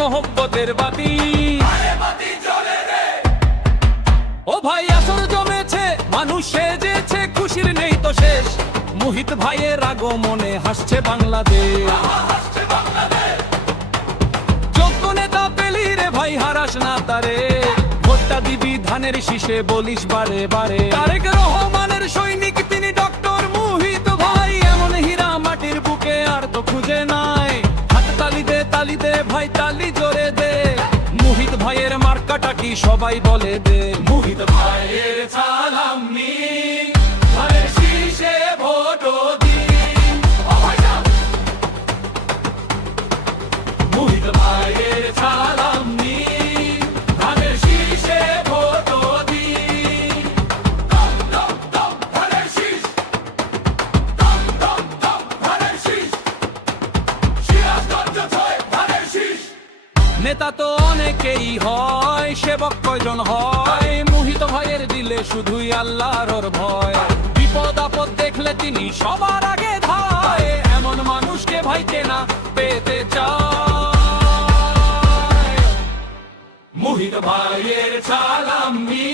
মোহব্বতের বাতি। ও ভাই আসর জমেছে, মানুষ সেজেছে, খুশির নেই তো শেষ। মুহিত ভাইয়ের আগমনে হাসছে বাংলাদেশ। যোগ্য নেতা পেলি রে ভাই, হারাস না তারে। ভোটটা দিবি ধানের শীষে, বলিস বারে বারে। তারেক রহমানের সৈনিক তিনি ডক্টর মুহিত ভাই। এমন হীরা মাটির বুকে আর তো খুঁজে নাই। হাত তালি দে ভাই, তালি জোরে দে। মুহিত ভাইয়ের মার্কাটা কি সবাই বলে দে। মুহিত ভাইয়ের সালাম নি, ধানের শীষে ভোট দিন। মুহিত ভাইয়ের সালাম নি, ধানের শীষে ভোট দিন। দম দম দম ধানের শীষ, দম দম দম ধানের শীষ, সিরাজগঞ্জ জয় ধানের শীষ। নেতা তো অনেকেই হয়, সেবক কয়জন হয়। মুহিত ভাইয়ের দিলে শুধুই আল্লাহর ভয়। বিপদ আপদ দেখলে তিনি সবার আগে ধায়। এমন মানুষকে ভাই চেনা পেতে চায়। মুহিত ভাইয়ের সালাম নি,